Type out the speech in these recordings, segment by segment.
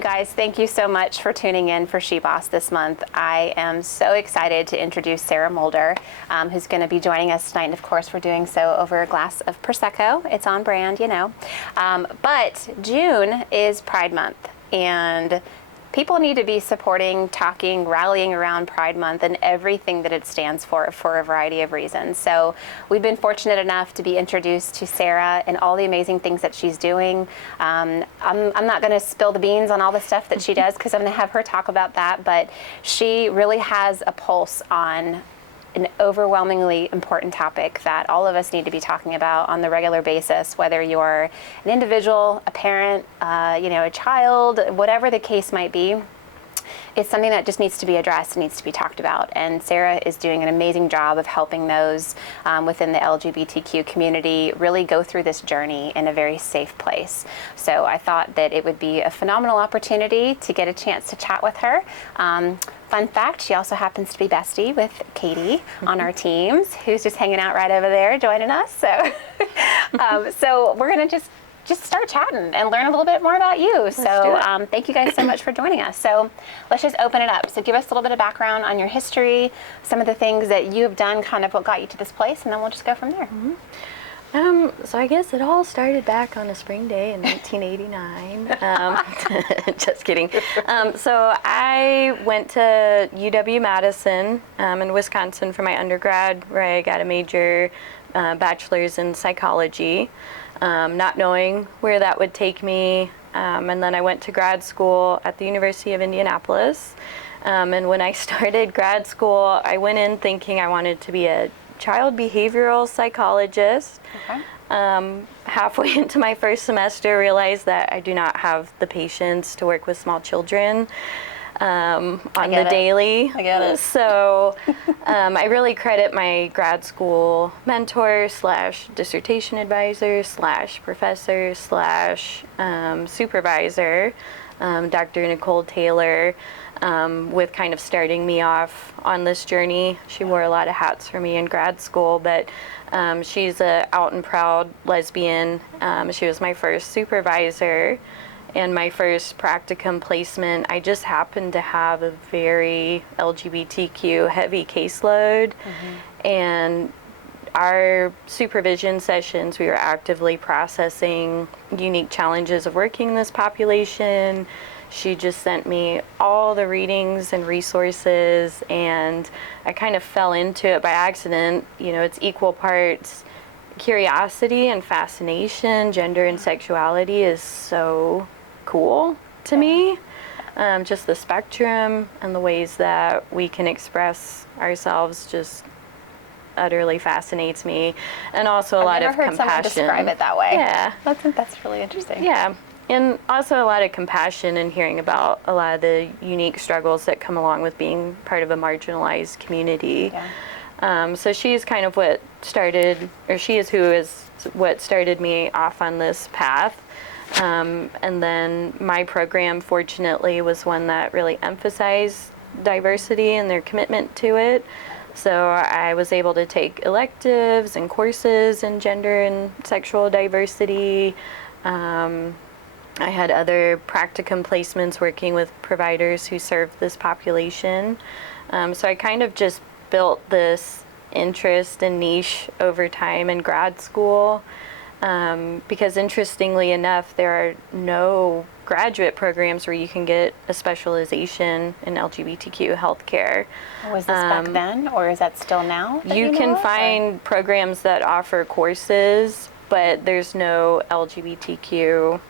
You guys, thank you so much for tuning in for SheBoss this month. I am so excited to introduce Sarah Mulder, who's going to be joining us tonight. And of course, we're doing so over a glass of Prosecco. It's on brand, you know. But June is Pride Month, and people need to be supporting, talking, rallying around Pride Month and everything that it stands for a variety of reasons. So we've been fortunate enough to be introduced to Sarah and all the amazing things that she's doing. I'm not going to spill the beans on all the stuff that she does because I'm going to have her talk about that, but she really has a pulse on an overwhelmingly important topic that all of us need to be talking about on the regular basis, whether you're an individual, a parent, a child, whatever the case might be. It's something that just needs to be addressed and needs to be talked about. And Sarah is doing an amazing job of helping those within the LGBTQ community really go through this journey in a very safe place. So I thought that it would be a phenomenal opportunity to get a chance to chat with her. Fun fact, she also happens to be bestie with Katie on our teams, who's just hanging out right over there joining us. So, so we're going to just start chatting and learn a little bit more about you. So thank you guys so much for joining us. So let's just open it up. So give us a little bit of background on your history, some of the things that you have done, kind of what got you to this place, and then we'll just go from there. Mm-hmm. So I guess it all started back on a spring day in 1989. Just kidding. So I went to UW-Madison in Wisconsin for my undergrad, where I got a major bachelor's in psychology, not knowing where that would take me. And then I went to grad school at the University of Indianapolis. And when I started grad school, I went in thinking I wanted to be a child behavioral psychologist. Okay. Halfway into my first semester, realized that I do not have the patience to work with small children on the daily. I get it. So I really credit my grad school mentor / dissertation advisor / professor / supervisor, Dr. Nicole Taylor, with kind of starting me off on this journey. She wore a lot of hats for me in grad school, but she's a out and proud lesbian. She was my first supervisor and my first practicum placement. I just happened to have a very LGBTQ heavy caseload, and our supervision sessions, we were actively processing unique challenges of working in this population. She just sent me all the readings and resources, and I kind of fell into it by accident. You know, it's equal parts curiosity and fascination. Gender and sexuality is so cool to me. Just the spectrum and the ways that we can express ourselves just utterly fascinates me. And also a lot of compassion. I've never heard someone describe it that way. Yeah. That's really interesting. Yeah. And also a lot of compassion and hearing about a lot of the unique struggles that come along with being part of a marginalized community. Yeah. So she's kind of what started me off on this path. And then my program, fortunately, was one that really emphasized diversity and their commitment to it. So I was able to take electives and courses in gender and sexual diversity. I had other practicum placements working with providers who served this population. So I kind of just built this interest and niche over time in grad school, because interestingly enough, there are no graduate programs where you can get a specialization in LGBTQ healthcare. Was this back then, or is that still now? You can find programs that offer courses, but there's no LGBTQ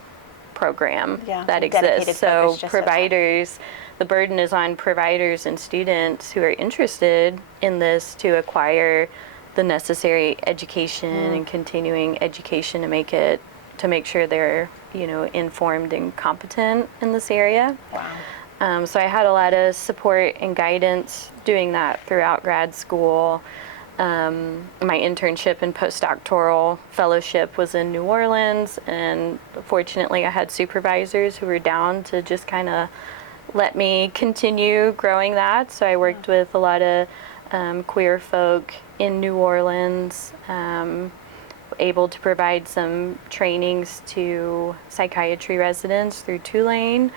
program that exists. So providers, the burden is on providers and students who are interested in this to acquire the necessary education and continuing education to make sure they're, informed and competent in this area. Wow. So I had a lot of support and guidance doing that throughout grad school. My internship and postdoctoral fellowship was in New Orleans, and fortunately I had supervisors who were down to just kind of let me continue growing that. So I worked with a lot of queer folk in New Orleans, able to provide some trainings to psychiatry residents through Tulane.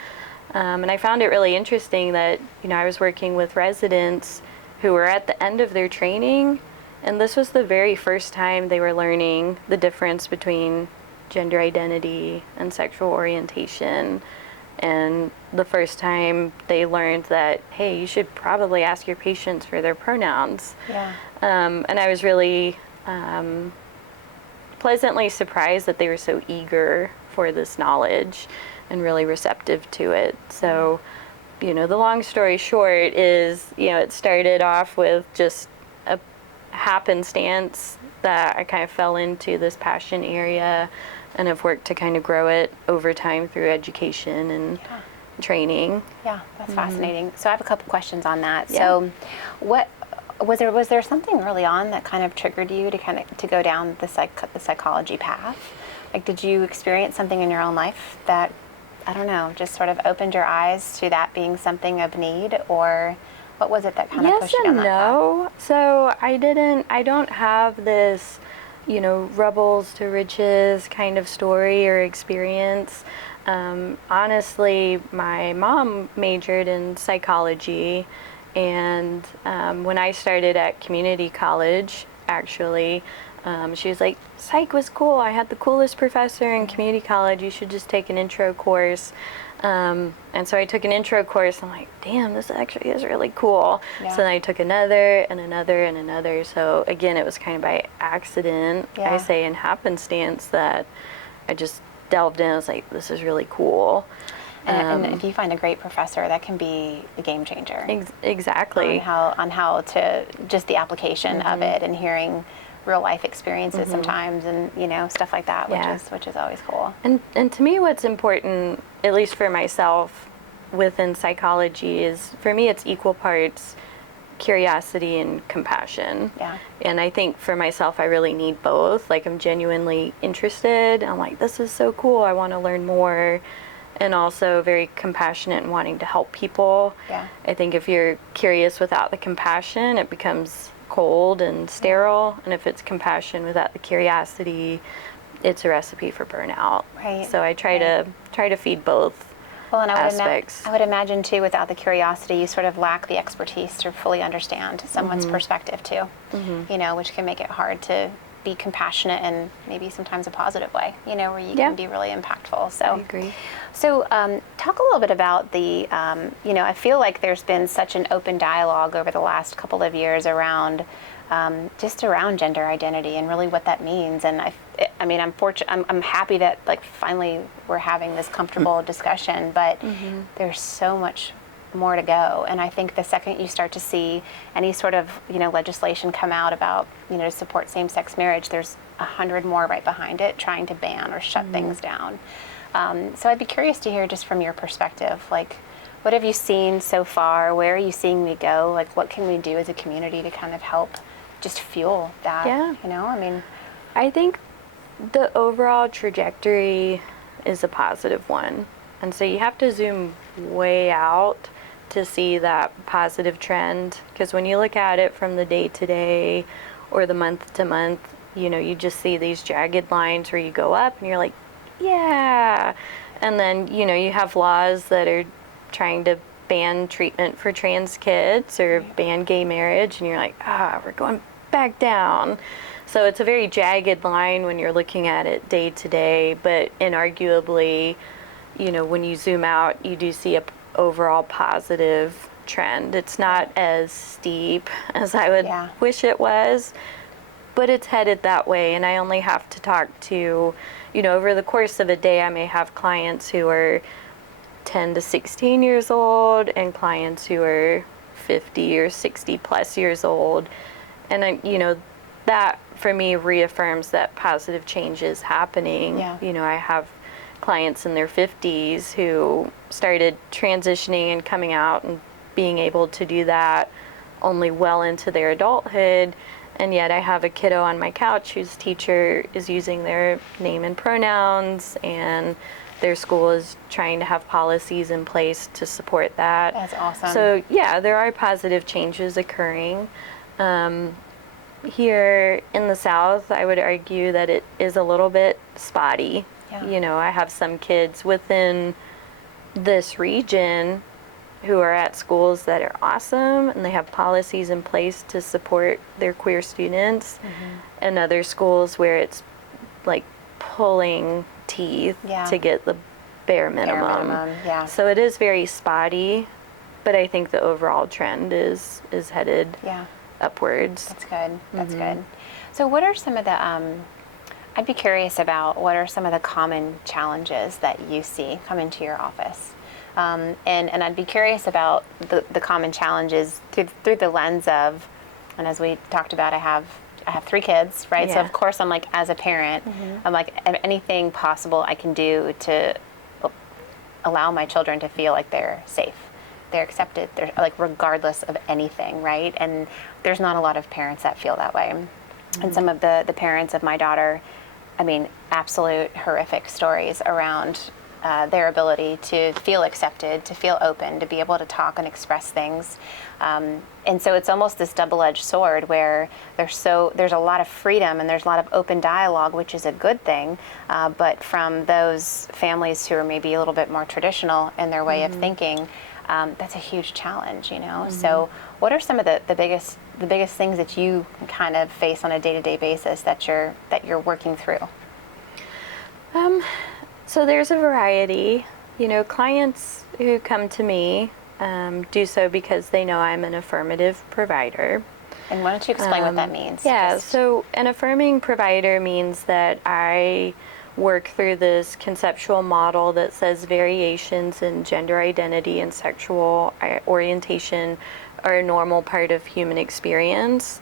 And I found it really interesting that, I was working with residents who were at the end of their training, and this was the very first time they were learning the difference between gender identity and sexual orientation. And the first time they learned that, hey, you should probably ask your patients for their pronouns. Yeah. And I was really pleasantly surprised that they were so eager for this knowledge and really receptive to it. So, the long story short is, it started off with just a happenstance that I kind of fell into this passion area, and have worked to kind of grow it over time through education and training. Yeah, that's fascinating. So I have a couple questions on that. Yeah. So what was there something early on that kind of triggered you to go down the psychology path? Like, did you experience something in your own life that, I don't know, just sort of opened your eyes to that being something of need, or what was it that kind of pushed you down that path? So I don't have this, rebels to riches kind of story or experience. Honestly, my mom majored in psychology, and when I started at community college, actually, she was like, psych was cool. I had the coolest professor in community college. You should just take an intro course. And so I took an intro course. I'm like, damn, this actually is really cool. Yeah. So then I took another and another and another. So again, it was kind of by accident, Yeah. I say, in happenstance, that I just delved in. I was like, this is really cool. And if you find a great professor, that can be a game changer. Exactly. On how to, just the application of it, and hearing real life experiences sometimes, and stuff like that, which is always cool. And to me, what's important, at least for myself within psychology, is, for me, it's equal parts curiosity and compassion. Yeah. And I think for myself, I really need both. Like, I'm genuinely interested. I'm like, this is so cool. I want to learn more. And also very compassionate and wanting to help people. Yeah. I think if you're curious without the compassion, it becomes cold and sterile. And if it's compassion without the curiosity, it's a recipe for burnout. Right. So I try to feed both. Well, and aspects. I would imagine too, without the curiosity, you sort of lack the expertise to fully understand someone's perspective too. Which can make it hard to be compassionate in maybe sometimes a positive way. Where you can be really impactful. So I agree. So talk a little bit about the. I feel like there's been such an open dialogue over the last couple of years around. Just around gender identity and really what that means. And I'm happy that finally we're having this comfortable discussion, but there's so much more to go. And I think the second you start to see any sort of, legislation come out about, to support same-sex marriage, there's 100 more right behind it trying to ban or shut things down. So I'd be curious to hear, just from your perspective, what have you seen so far? Where are you seeing me go? What can we do as a community to kind of help just fuel that? Yeah. I think the overall trajectory is a positive one. And so you have to zoom way out to see that positive trend. Because when you look at it from the day to day or the month to month, you just see these jagged lines where you go up and you're like, yeah. And then, you have laws that are trying to ban treatment for trans kids or ban gay marriage, and you're like, we're going back down. So it's a very jagged line when you're looking at it day to day, but inarguably, when you zoom out, you do see a overall positive trend. It's not as steep as I would wish it was, but it's headed that way. And I only have to talk to, over the course of a day, I may have clients who are 10 to 16 years old and clients who are 50 or 60 plus years old. And that for me reaffirms that positive change is happening. I have clients in their 50s who started transitioning and coming out and being able to do that only well into their adulthood. And yet I have a kiddo on my couch whose teacher is using their name and pronouns, and their school is trying to have policies in place to support that. That's awesome. So yeah, there are positive changes occurring. Here in the South, I would argue that it is a little bit spotty. I have some kids within this region who are at schools that are awesome and they have policies in place to support their queer students, and other schools where it's like pulling teeth to get the bare minimum. Yeah. So it is very spotty, but I think the overall trend is headed upwards. That's good. That's good. So what are some of the, I'd be curious about what are some of the common challenges that you see come into your office? And I'd be curious about the common challenges through the lens of, and as we talked about, I have 3 kids, right? So of course I'm like, as a parent, I'm like, anything possible I can do to allow my children to feel like they're safe, they're accepted, they're like regardless of anything, right? And there's not a lot of parents that feel that way. And some of the parents of my daughter, I mean, absolute horrific stories around their ability to feel accepted, to feel open, to be able to talk and express things. And so it's almost this double-edged sword where there's a lot of freedom and there's a lot of open dialogue, which is a good thing. But from those families who are maybe a little bit more traditional in their way of thinking, that's a huge challenge, you know? So what are some of the biggest things that you kind of face on a day-to-day basis that you're working through? So there's a variety. You know, clients who come to me do so because they know I'm an affirmative provider. And why don't you explain what that means? Yeah, so an affirming provider means that I work through this conceptual model that says variations in gender identity and sexual orientation are a normal part of human experience,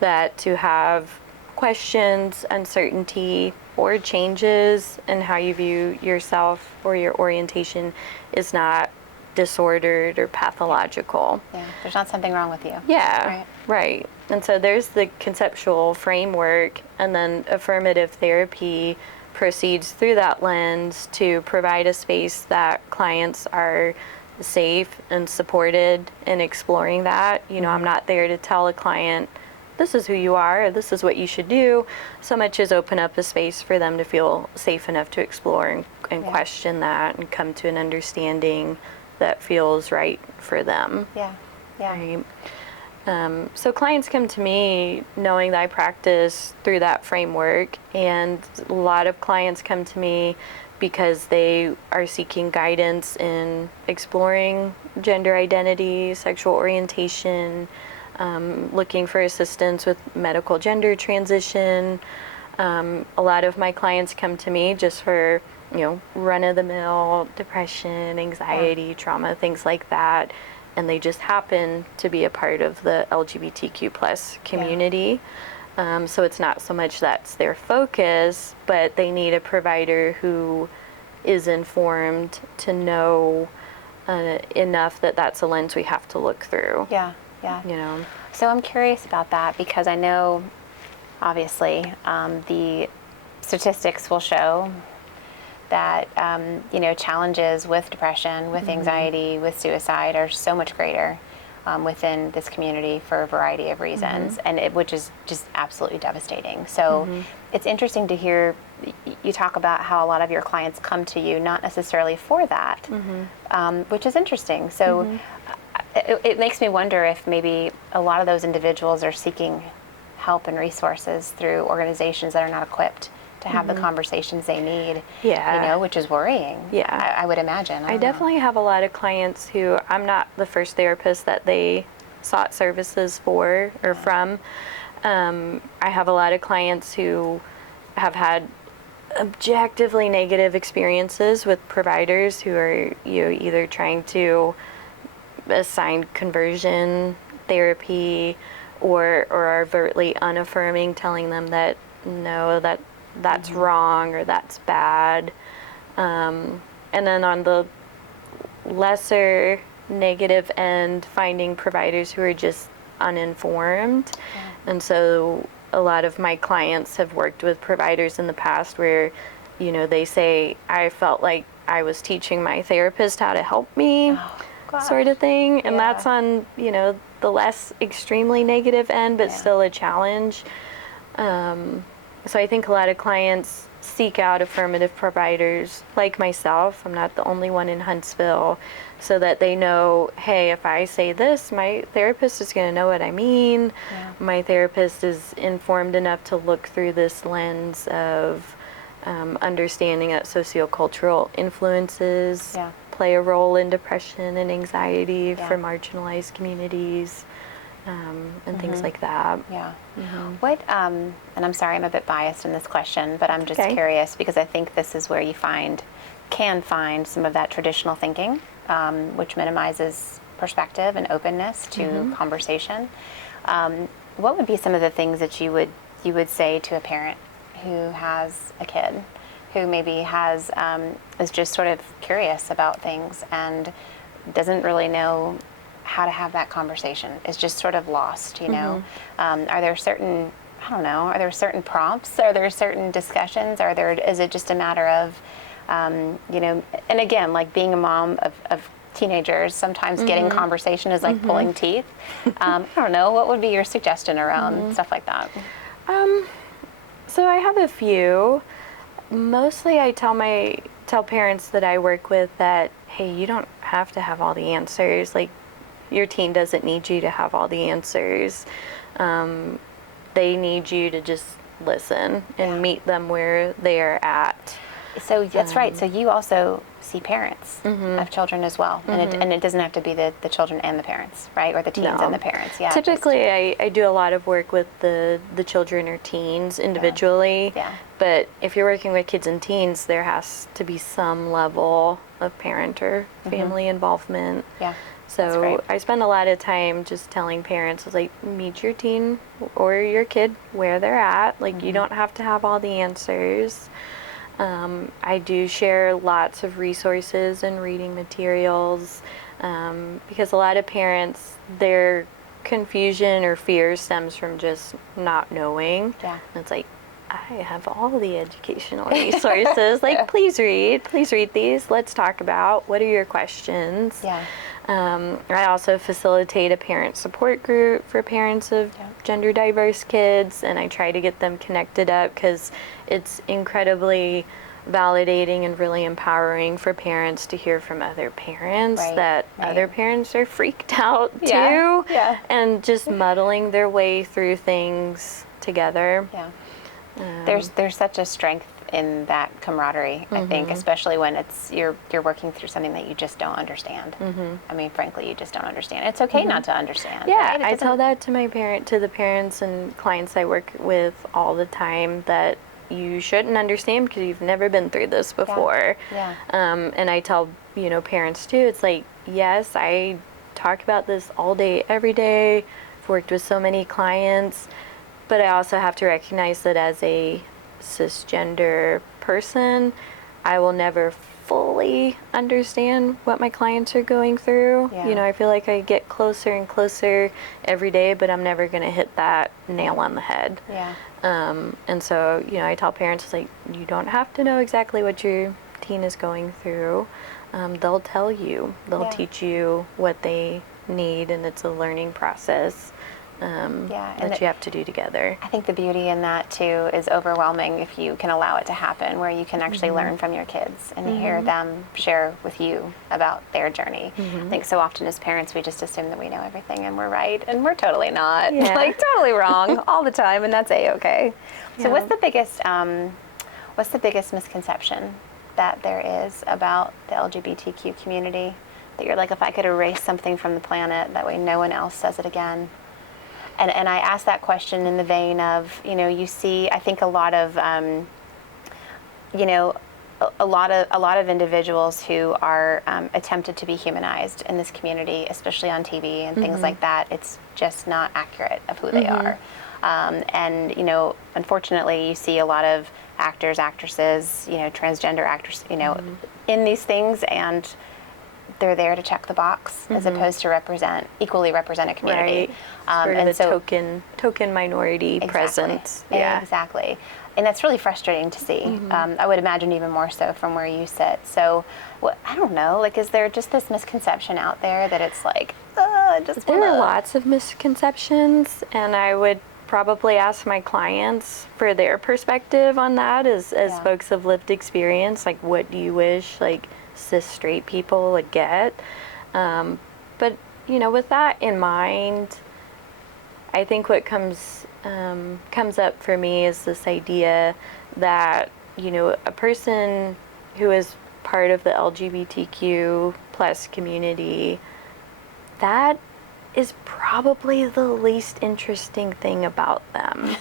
that to have questions, uncertainty, or changes in how you view yourself or your orientation is not disordered or pathological. Yeah, there's not something wrong with you. Yeah, right. And so there's the conceptual framework, and then affirmative therapy proceeds through that lens to provide a space that clients are safe and supported in exploring that. You know, I'm not there to tell a client, this is who you are, or this is what you should do, so much as open up a space for them to feel safe enough to explore and question that and come to an understanding that feels right for them. Yeah, yeah. Right? So clients come to me knowing that I practice through that framework, and a lot of clients come to me because they are seeking guidance in exploring gender identity, sexual orientation, looking for assistance with medical gender transition. A lot of my clients come to me just for, you know, run-of-the-mill depression, anxiety, trauma, things like that, and they just happen to be a part of the LGBTQ plus community. So it's not so much that's their focus, but they need a provider who is informed to know enough that that's a lens we have to look through. Yeah, yeah. You know. So I'm curious about that because I know, obviously, the statistics will show that you know, challenges with depression, with anxiety, with suicide are so much greater within this community for a variety of reasons, and which is just absolutely devastating. So it's interesting to hear you talk about how a lot of your clients come to you not necessarily for that, which is interesting. So it makes me wonder if maybe a lot of those individuals are seeking help and resources through organizations that are not equipped to have the conversations they need, you know, which is worrying. Yeah. I would imagine. I definitely have a lot of clients who I'm not the first therapist that they sought services for or from. I have a lot of clients who have had objectively negative experiences with providers who are, you know, either trying to assign conversion therapy or are overtly unaffirming, telling them that no, that's wrong or that's bad. And then on the lesser negative end, finding providers who are just uninformed. And so a lot of my clients have worked with providers in the past where, you know, they say, I felt like I was teaching my therapist how to help me, sort of thing. And that's on, you know, the less extremely negative end, but still a challenge. So I think a lot of clients seek out affirmative providers like myself. I'm not the only one in Huntsville, so that they know, hey, if I say this, my therapist is going to know what I mean. Yeah. My therapist is informed enough to look through this lens of understanding that sociocultural influences Yeah. play a role in depression and anxiety Yeah. for marginalized communities, and things like that. Yeah. What, and I'm sorry, I'm a bit biased in this question, but I'm just curious because I think this is where you can find some of that traditional thinking, which minimizes perspective and openness to conversation. What would be some of the things that you would say to a parent who has a kid who maybe is just sort of curious about things and doesn't really know how to have that conversation, is just sort of lost, you know? Are there certain prompts? Are there certain discussions? Is it just a matter of, and again, like being a mom of teenagers, sometimes getting conversation is like pulling teeth. I don't know, what would be your suggestion around stuff like that? So I have a few. Mostly I tell parents that I work with that, hey, you don't have to have all the answers. Like, your teen doesn't need you to have all the answers. They need you to just listen and meet them where they are at. So that's right. So you also see parents of children as well, and it doesn't have to be the children and the parents, right? Or the teens and the parents. Yeah. Typically, I do a lot of work with the children or teens individually. Yeah. But if you're working with kids and teens, there has to be some level of parent or family involvement. Yeah. So I spend a lot of time just telling parents, like, meet your teen or your kid where they're at. Like, you don't have to have all the answers. I do share lots of resources and reading materials, because a lot of parents, their confusion or fear stems from just not knowing. Yeah. And it's like, I have all the educational resources. Like, please read these. Let's talk about, what are your questions? Yeah. I also facilitate a parent support group for parents of gender diverse kids, and I try to get them connected up because it's incredibly validating and really empowering for parents to hear from other parents that other parents are freaked out too, and just muddling their way through things together. Yeah. There's such a strength in that camaraderie, I think, especially when you're working through something that you just don't understand. I mean, frankly, you just don't understand. It's okay not to understand. Yeah, right? I tell that to the parents and clients I work with all the time, that you shouldn't understand because you've never been through this before. Yeah. And I tell parents too. It's like, yes, I talk about this all day, every day. I've worked with so many clients. But I also have to recognize that as a cisgender person, I will never fully understand what my clients are going through. Yeah. I feel like I get closer and closer every day, but I'm never going to hit that nail on the head. Yeah. And so, I tell parents, it's like, you don't have to know exactly what your teen is going through. They'll tell you. They'll teach you what they need, and it's a learning process. That you have to do together. I think the beauty in that too is overwhelming if you can allow it to happen, where you can actually learn from your kids and hear them share with you about their journey. I think so often as parents we just assume that we know everything and we're right, and we're totally not. Like, totally wrong all the time, and that's a-okay. So what's the biggest misconception that there is about the LGBTQ community, that you're like, if I could erase something from the planet, that way no one else says it again? And I ask that question in the vein of, you see, I think a lot of individuals who are attempted to be humanized in this community, especially on TV and things like that. It's just not accurate of who they are. And unfortunately, you see a lot of actors, actresses, transgender actors, in these things, and they're there to check the box as opposed to equally represent a community. Sort of a token minority presence. Yeah, exactly. And that's really frustrating to see. I would imagine even more so from where you sit. So, I don't know, like, is there just this misconception out there that it's like, There are lots of misconceptions, and I would probably ask my clients for their perspective on that as Yeah. folks of lived experience, like what do you wish like cis straight people would get? But with that in mind, I think what comes up for me is this idea that a person who is part of the LGBTQ plus community, that is probably the least interesting thing about them.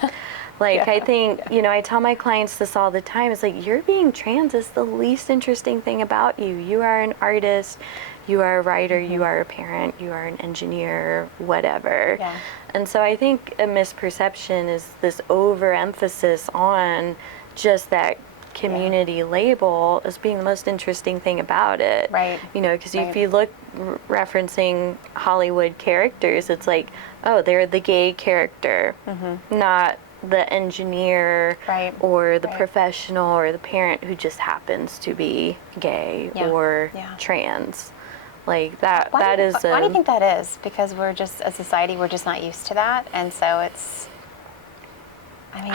Like, Yeah. I think, I tell my clients this all the time. It's like, you're being trans is the least interesting thing about you. You are an artist, you are a writer, you are a parent, you are an engineer, whatever. Yeah. And so I think a misperception is this overemphasis on just that community label as being the most interesting thing about it. Right. Because Right. if you look referencing Hollywood characters, it's like, oh, they're the gay character, not the engineer Right. or the Right. professional or the parent who just happens to be gay Yeah. or Yeah. trans. Like that. Why do you Um, think that is? Because we're just, as a society, we're just not used to that, and so it's. I mean,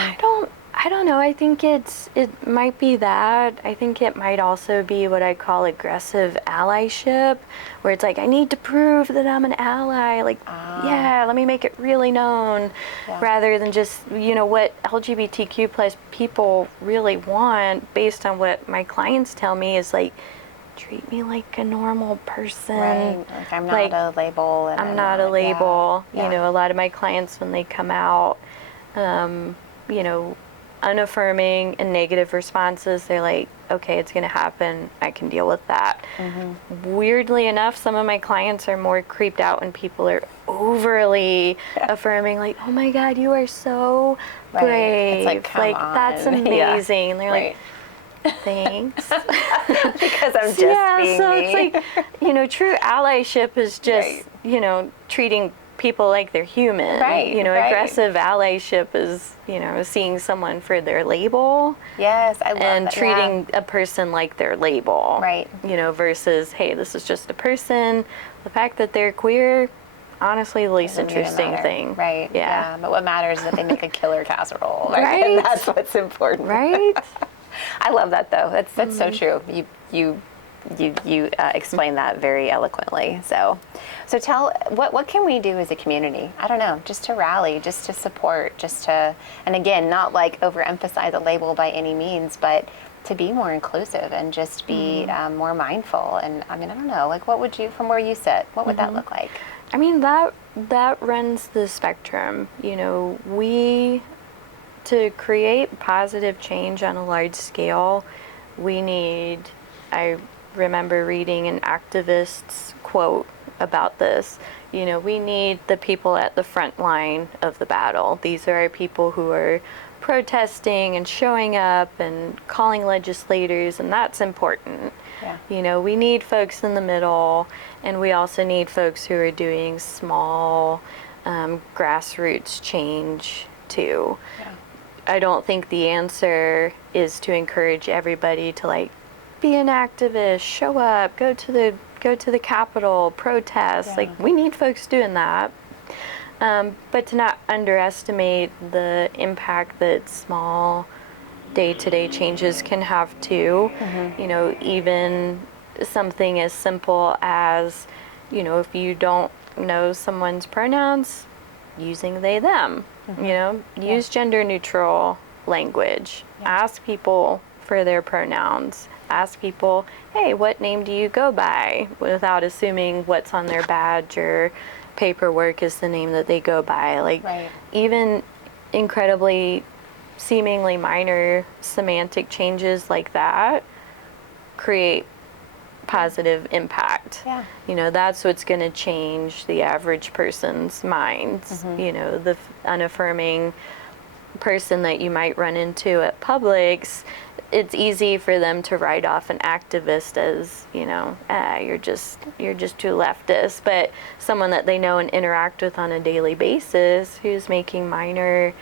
I don't know. I think it might be that. I think it might also be what I call aggressive allyship, where it's like, I need to prove that I'm an ally. Like, yeah, let me make it really known, Yeah. rather than just, what LGBTQ plus people really want based on what my clients tell me is like, treat me like a normal person. right? Like I'm not Like, a label. And I'm not a label. Yeah. A lot of my clients, when they come out, unaffirming and negative responses, they're like, okay, it's going to happen. I can deal with that. Weirdly enough, some of my clients are more creeped out when people are overly affirming, like, oh my God, you are so Right. brave. It's like, come on. That's Yeah. amazing. And they're Right. like, thanks. Because I'm just being so me. it's like, true allyship is just, treating people like they're human. Right, right. Aggressive allyship is, seeing someone for their label Yes, I love and that. treating a person like their label. Right. Versus, hey, this is just a person. The fact that they're queer, honestly, the least Doesn't even interesting matter. thing. Right. Yeah. But what matters is that they make a killer casserole. Right. And that's what's important. Right? I love that though. That's so true. You explain that very eloquently. So tell what can we do as a community? I don't know, just to rally, just to support, and again, not like overemphasize a label by any means, but to be more inclusive and just be more mindful. And I mean, I don't know, like what would you, from where you sit, what would that look like? I mean, that runs the spectrum. To create positive change on a large scale, I remember reading an activist's quote about this. We need the people at the front line of the battle. These are our people who are protesting and showing up and calling legislators, and that's important. Yeah. We need folks in the middle, and we also need folks who are doing small grassroots change too. Yeah. I don't think the answer is to encourage everybody to like be an activist, show up, go to the Capitol, protest. Yeah. Like, we need folks doing that. But to not underestimate the impact that small day-to-day changes can have too. Even something as simple as, if you don't know someone's pronouns, using they, them. Use gender neutral language. Yeah. Ask people for their pronouns. Ask people, hey, what name do you go by? Without assuming what's on their badge or paperwork is the name that they go by. Like, Right. even incredibly seemingly minor semantic changes like that create positive impact. Yeah. That's what's going to change the average person's minds. The unaffirming person that you might run into at Publix, it's easy for them to write off an activist as, you're just too leftist. But someone that they know and interact with on a daily basis who's making minor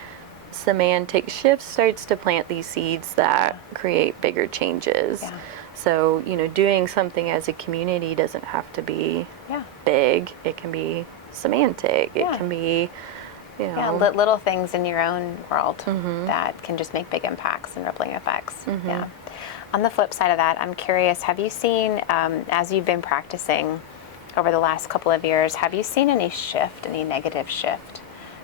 semantic shifts starts to plant these seeds that create bigger changes. Yeah. So, doing something as a community doesn't have to be Yeah. big. It can be semantic. Yeah. It can be You know. Yeah, little things in your own world that can just make big impacts and rippling effects. Yeah. On the flip side of that, I'm curious, have you seen, as you've been practicing over the last couple of years, have you seen any shift, any negative shift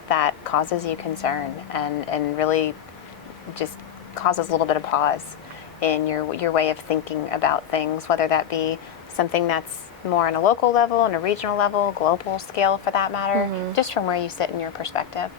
that causes you concern and really just causes a little bit of pause in your way of thinking about things, whether that be something that's more on a local level, on a regional level, global scale for that matter, just from where you sit in your perspective?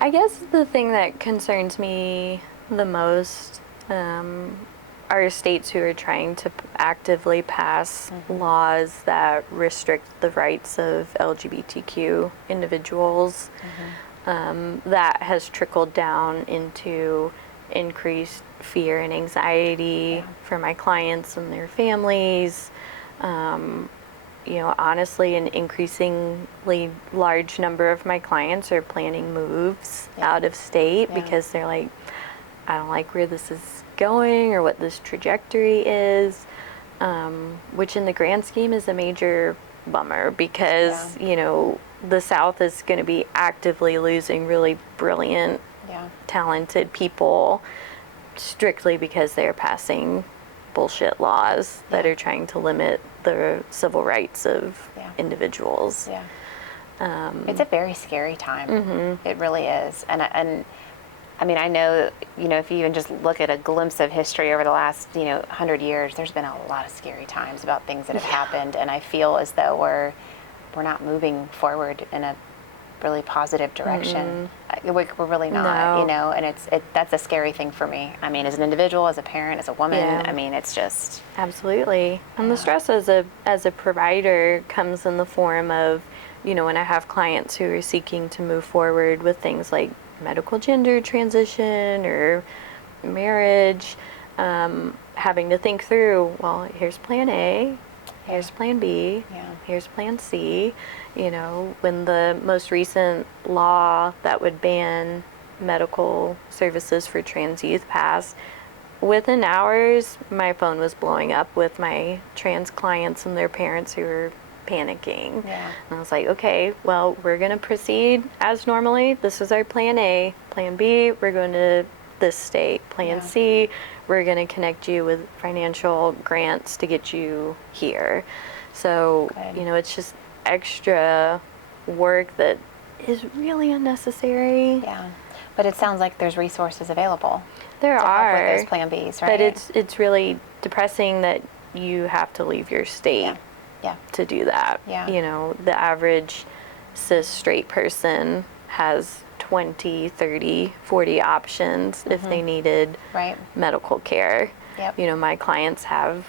I guess the thing that concerns me the most are states who are trying to actively pass laws that restrict the rights of LGBTQ individuals. That has trickled down into increased fear and anxiety for my clients and their families. You know, honestly, an increasingly large number of my clients are planning moves out of state because they're like, I don't like where this is going or what this trajectory is, which in the grand scheme is a major bummer because, you know, the South is going to be actively losing really brilliant, talented people strictly because they're passing bullshit laws that are trying to limit the civil rights of individuals. It's a very scary time. It really is. And I mean, I know, you know, if you even just look at a glimpse of history over the last, 100 years, there's been a lot of scary times about things that have happened. And I feel as though we're not moving forward in a really positive direction. We're really not, and that's a scary thing for me. I mean, as an individual, as a parent, as a woman, I mean, it's just... Absolutely. And the stress as a provider comes in the form of, when I have clients who are seeking to move forward with things like medical gender transition or marriage, having to think through, well, here's plan A, here's plan B, here's plan C. When the most recent law that would ban medical services for trans youth passed, within hours, my phone was blowing up with my trans clients and their parents who were panicking. And I was like, okay, well, we're going to proceed as normally. This is our plan A. Plan B, we're going to this state. Plan C, we're going to connect you with financial grants to get you here. So, it's just extra work that is really unnecessary. Yeah. But it sounds like there's resources available. There are. Help with those plan Bs, right? But it's really depressing that you have to leave your state to do that. The average cis straight person has 20, 30, 40 options if they needed medical care. My clients have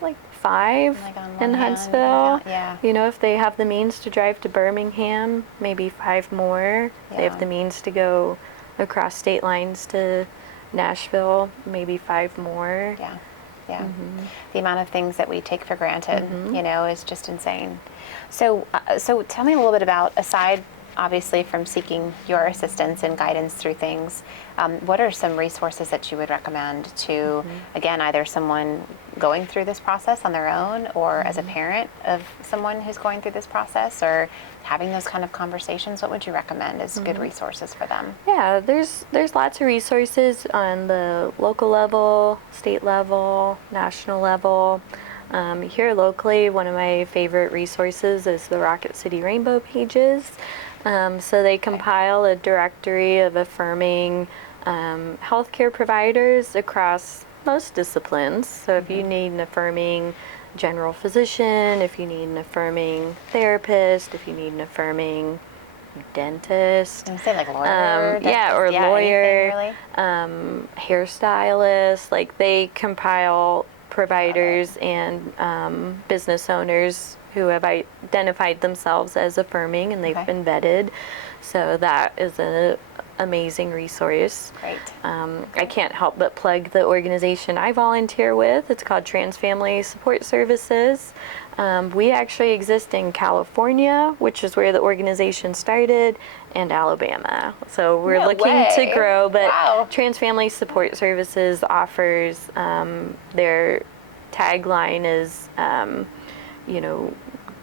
like 5 in Huntsville. If they have the means to drive to Birmingham, maybe 5 more. They have the means to go across state lines to Nashville, maybe 5 more. The amount of things that we take for granted, is just insane. So tell me a little bit about, aside obviously from seeking your assistance and guidance through things, what are some resources that you would recommend to, again, either someone going through this process on their own or as a parent of someone who's going through this process or having those kind of conversations? What would you recommend as good resources for them? Yeah, there's lots of resources on the local level, state level, national level. Here locally, one of my favorite resources is the Rocket City Rainbow Pages. So they compile a directory of affirming healthcare providers across most disciplines. So if you need an affirming general physician, if you need an affirming therapist, if you need an affirming dentist. And say like lawyer. Or lawyer, really? Hairstylist. Like they compile providers and business owners who have identified themselves as affirming and they've been vetted. So that is an amazing resource. Great. I can't help but plug the organization I volunteer with. It's called Trans Family Support Services. We actually exist in California, which is where the organization started, and Alabama. So we're looking to grow, but Trans Family Support Services offers, their tagline is,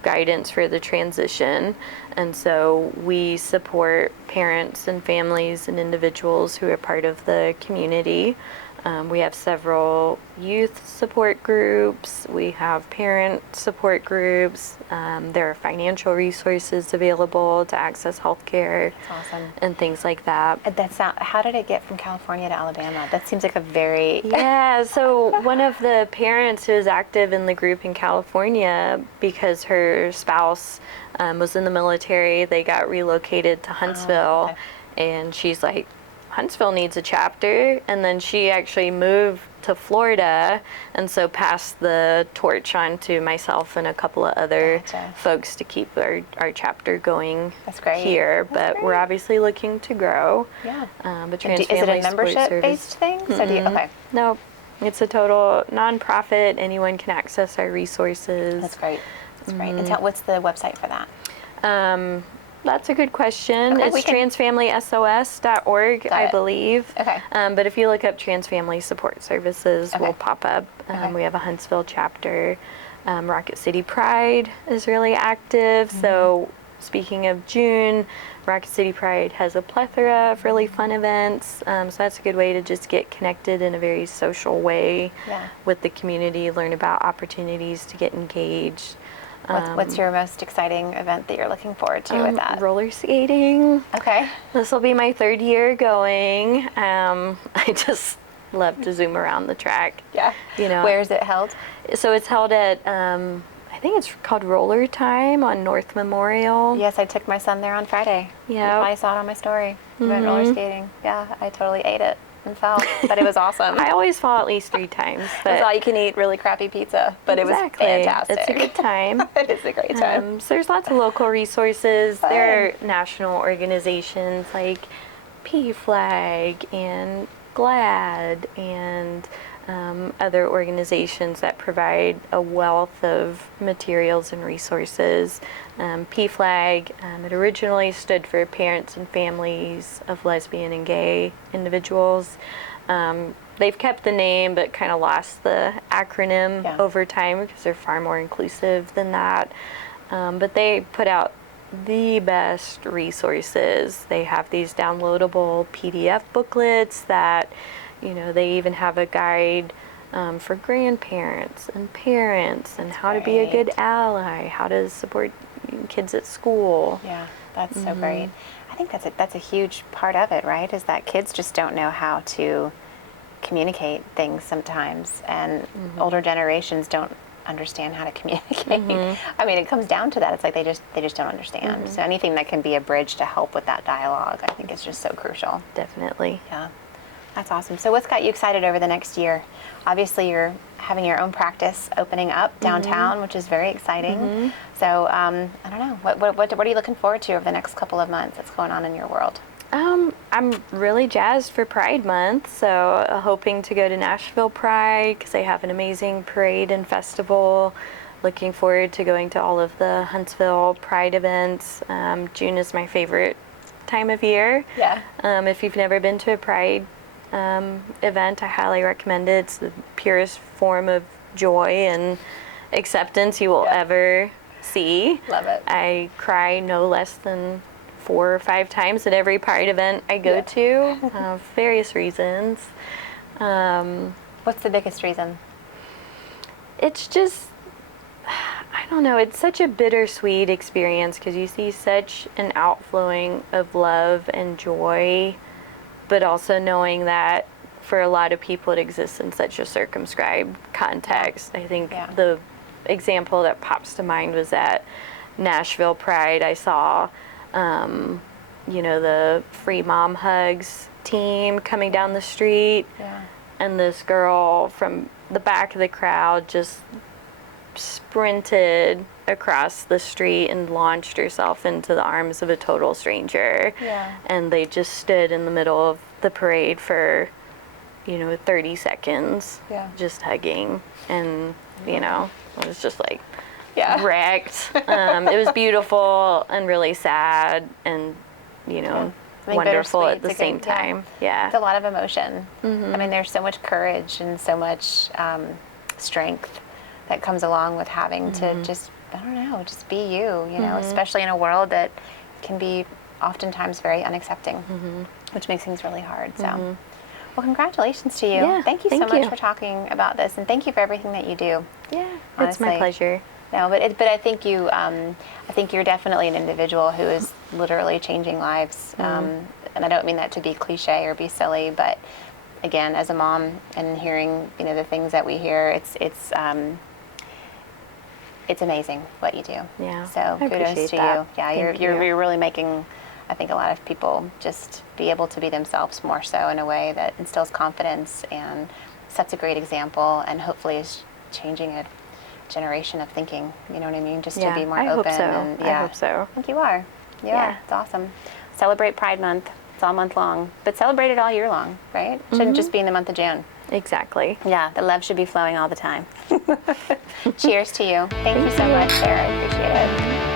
guidance for the transition. And so we support parents and families and individuals who are part of the community. We have several youth support groups. We have parent support groups. There are financial resources available to access healthcare. That's awesome. And things like that. How did it get from California to Alabama? That seems like a very... Yeah, so one of the parents who is active in the group in California, because her spouse was in the military, they got relocated to Huntsville. Okay. And she's like, Huntsville needs a chapter, and then she actually moved to Florida, and so passed the torch on to myself and a couple of other Gotcha. folks to keep our chapter going. That's great. Here. That's But great. we're obviously looking to grow. Yeah. But Is it a Trans-Family Support membership-based Service- thing? So do you, okay, No, it's a total nonprofit. Anyone can access our resources. that's great. That's great. And what's the website for that? That's a good question. Okay, It's we can- transfamilysos.org, Got I it. believe. Okay. But if you look up Trans Family Support Services, Okay. we'll pop up. Okay. We have a Huntsville chapter. Rocket City Pride is really active. So speaking of June, Rocket City Pride has a plethora of really fun events. So that's a good way to just get connected in a very social way Yeah. with the community, learn about opportunities to get engaged. What's your most exciting event that you're looking forward to with that? Roller skating. Okay. This will be my 3rd year going. I just love to zoom around the track. Yeah. You know. Where is it held? So it's held at, I think it's called Roller Time on North Memorial. Yes, I took my son there on Friday. Yeah. I saw it on my story. We went roller skating. Yeah, I totally ate it and fell, but it was awesome. I always fall at least 3 times. It But was all you can eat, really crappy pizza, but exactly. it was fantastic. It's a good time. It is a great time. So there's lots of local resources. There are national organizations like PFLAG and GLAD and other organizations that provide a wealth of materials and resources. PFLAG, it originally stood for Parents and Families of Lesbian and Gay Individuals. They've kept the name but kind of lost the acronym Yeah. over time because they're far more inclusive than that. But they put out the best resources. They have these downloadable PDF booklets that, you know, they even have a guide for grandparents and parents and how to be a good ally, how to support kids at school. Yeah, that's so great. I think that's a huge part of it, right? Is that kids just don't know how to communicate things sometimes, and older generations don't understand how to communicate. I mean, it comes down to that. It's like they just don't understand. So anything that can be a bridge to help with that dialogue, I think is just so crucial. Definitely. Yeah. That's awesome. So what's got you excited over the next year? Obviously, you're having your own practice opening up downtown, which is very exciting. So I don't know. What are you looking forward to over the next couple of months that's going on in your world? I'm really jazzed for Pride Month, so hoping to go to Nashville Pride because they have an amazing parade and festival. Looking forward to going to all of the Huntsville Pride events. June is my favorite time of year. Yeah. If you've never been to a Pride event, I highly recommend it. It's the purest form of joy and acceptance you will ever see. Love it. I cry no less than 4 or 5 times at every Pride event I go to, for various reasons. What's the biggest reason? It's just, I don't know, it's such a bittersweet experience because you see such an outflowing of love and joy, but also knowing that for a lot of people it exists in such a circumscribed context. I think the example that pops to mind was at Nashville Pride. I saw, you know, the Free Mom Hugs team coming down the street, and this girl from the back of the crowd just sprinted across the street and launched herself into the arms of a total stranger. And they just stood in the middle of the parade for, you know, 30 seconds, just hugging. And, you know, it was just like wrecked. It was beautiful and really sad and, you know, wonderful at the same time. It's a lot of emotion. I mean, there's so much courage and so much strength that comes along with having to just I don't know, just be you, you know, especially in a world that can be oftentimes very unaccepting, which makes things really hard. So, well, congratulations to you. Yeah, thank you so thank much you. for talking about this, and thank you for everything that you do. Yeah, Honestly. it's my pleasure. No, but I think you're definitely an individual who is literally changing lives. And I don't mean that to be cliche or be silly, but again, as a mom and hearing, you know, the things that we hear, it's amazing what you do. Yeah, So I kudos appreciate to that. you. Yeah, Thank you're you. really making, I think, a lot of people just be able to be themselves more so in a way that instills confidence and sets a great example, and hopefully is changing a generation of thinking. You know what I mean? Just Yeah, to be more I open. hope so. And, I hope so. I think you are. You Yeah. are. It's awesome. Celebrate Pride Month. It's all month long, but celebrate it all year long, right? It shouldn't just be in the month of June. Exactly. Yeah, the love should be flowing all the time. Cheers to you. Thank you so you. much, Sarah. I appreciate it.